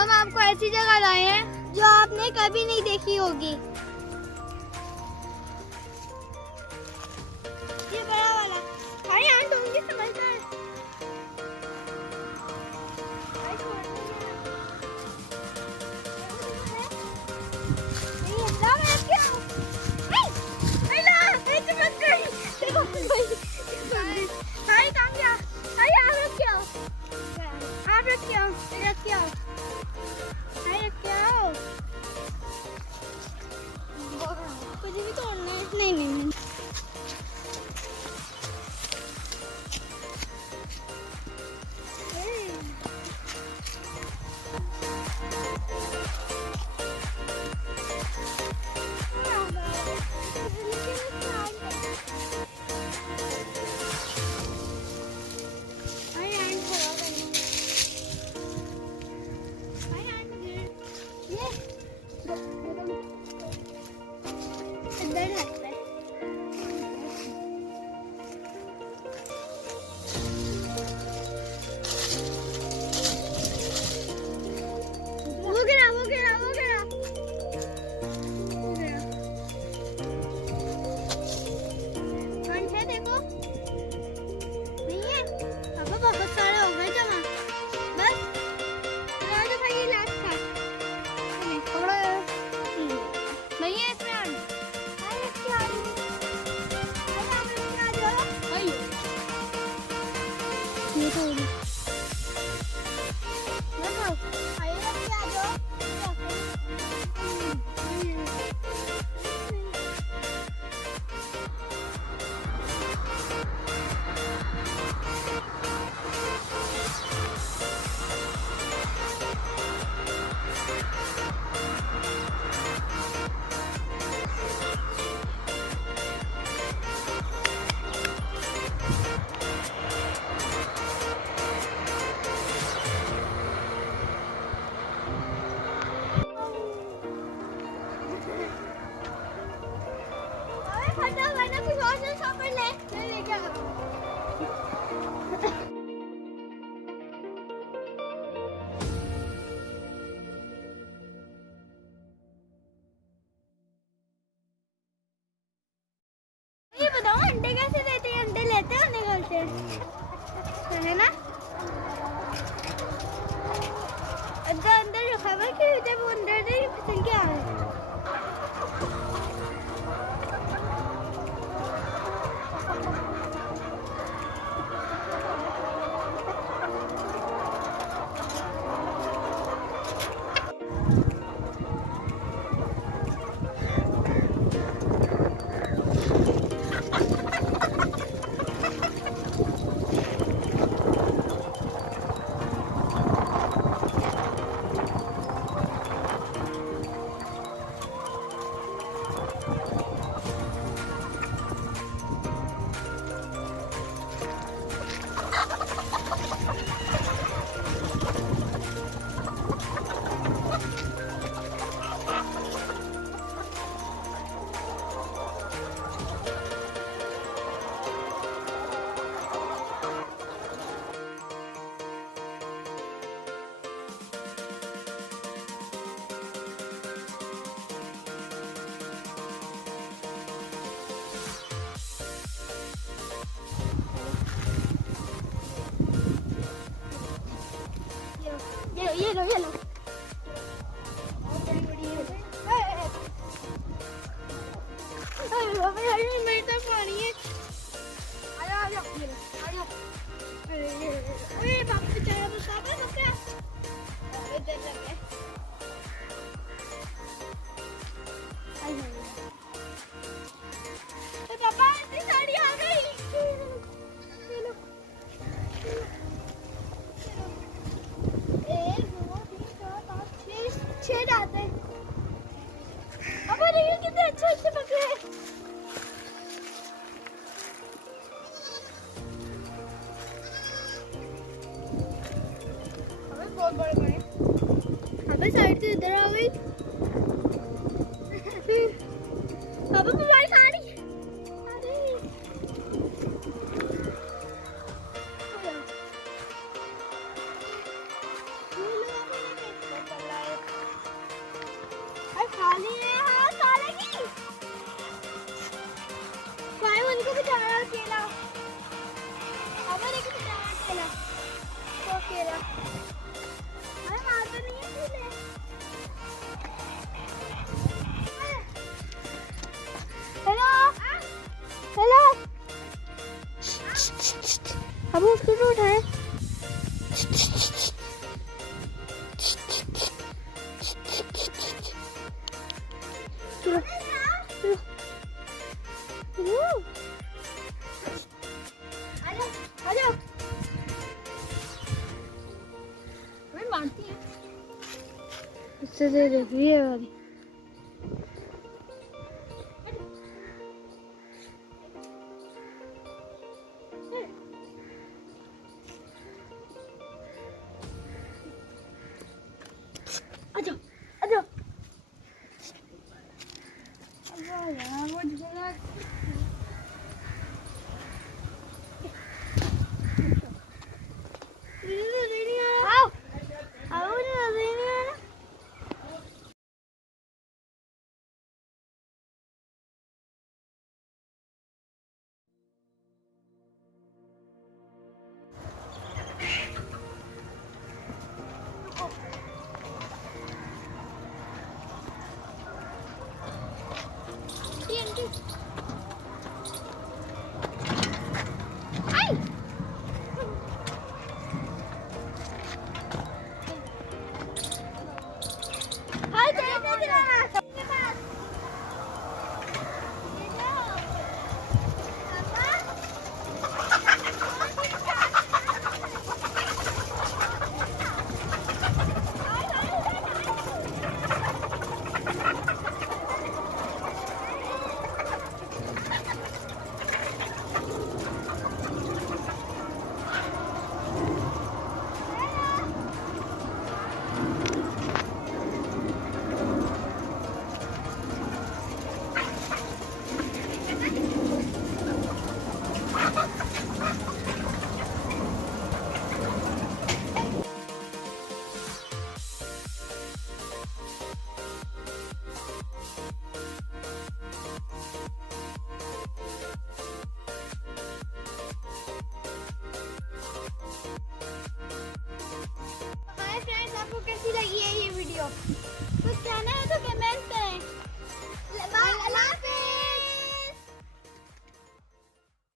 हम आपको ऐसी जगह लाए हैं जो आपने कभी नहीं देखी होगी। ये बड़ा वाला भाई आंट होंगी समझता है। कुछ भी तोड़ना है? नहीं नहीं नहीं। ये बताओ अंडे कैसे देते हैं? अंडे लेते हैं निकलते हैं है ना? अंदर रखा हुआ कि जब वो अंदर से फिसल के आ रहे हैं। ये लो मेरे तो पानी है। आ जाओ अरे बाप रे बेचारा तो सब है सब क्या इधर लगे तो पापा इतनी साड़ी आ गई। चलो छह जाते हैं। अब देखिए कितने अच्छे पकड़े हैं। बहुत बड़े अबे साइड से इधर आ गई। पापा मोबाइल कहाँ रही है? अब उसको तो उठाए। चलो चलो आ जाओ। मैं मारती है इससे दे दे ये वाली। आजो आजो यार वो झूला आओ आओ ना। आपको कैसी लगी है ये वीडियो? कुछ कहना है